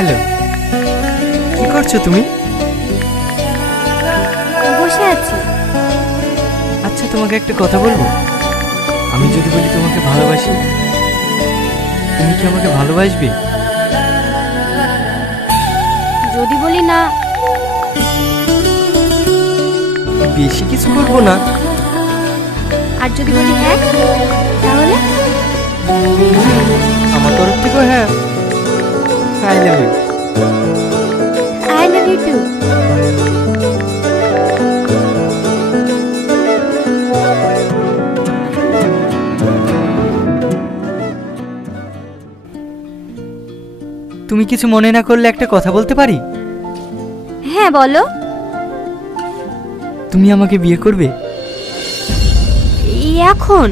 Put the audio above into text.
Hello, কি করছো তুমি? বসে আছি। আচ্ছা, তোমাকে একটা কথা বলবো। আমি যদি বলি তোমাকে ভালোবাসি, তুমি কি আমাকে ভালোবাসবে? যদি বলি না, বেশি কিছু করবো না। আর যদি বলি হ্যাঁ, তাহলে আমার তরফ থেকেও হ্যাঁ। I love you. I love you too. তুমি কিছু মনে না করলে একটা কথা বলতে পারি? হ্যাঁ বলো। তুমি আমাকে বিয়ে করবে? এখন?